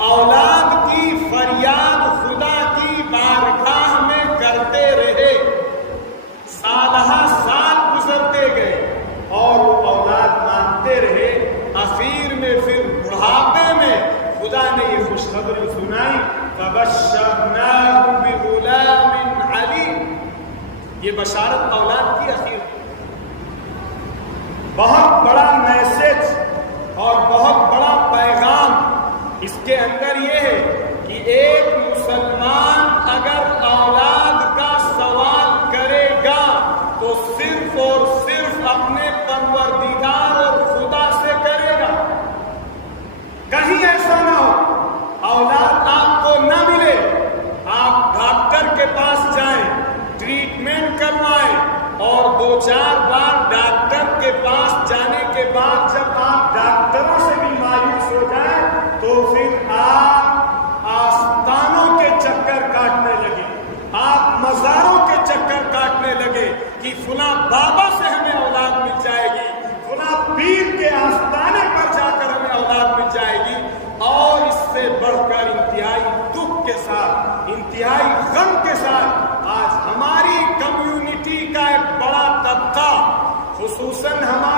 اولاد کی فریاد خدا کی بارگاہ میں کرتے رہے، سالہ سال گزرتے گئے اور وہ اولاد مانتے رہے۔ اخیر میں پھر بڑھاپے میں خدا نے یہ خوشخبری سنائی، فبشرناہ بغلام علیم۔ یہ بشارت اولاد کی اخیر، بہت بڑا میسج اور بہت بڑا پیغام اس کے اندر یہ ہے کہ ایک مسلمان اگر اولاد کا سوال کرے گا تو صرف اور صرف اپنے پروردگار اور خدا سے کرے گا۔ کہیں ایسا نہ ہو اولاد آپ کو نہ ملے، آپ ڈاکٹر کے پاس جائیں، ٹریٹمنٹ کروائیں اور 2-4 بار ڈاکٹر کے پاس جانے کے بعد جب آپ ڈاکٹروں سے بھی مایوس ہو جائیں تو پھر آپ آستانوں کے چکر کاٹنے لگے، آپ مزاروں کے چکر کاٹنے لگے کہ فلاں بابا سے ہمیں اولاد مل جائے گی، فلاں پیر کے آستانے پر جا کر ہمیں اولاد مل جائے گی۔ اور اس سے بڑھ کر انتہائی دکھ کے ساتھ، انتہائی غم کے ساتھ آج ہماری کمیونٹی کا ایک بڑا طبقہ، خصوصاً ہمارے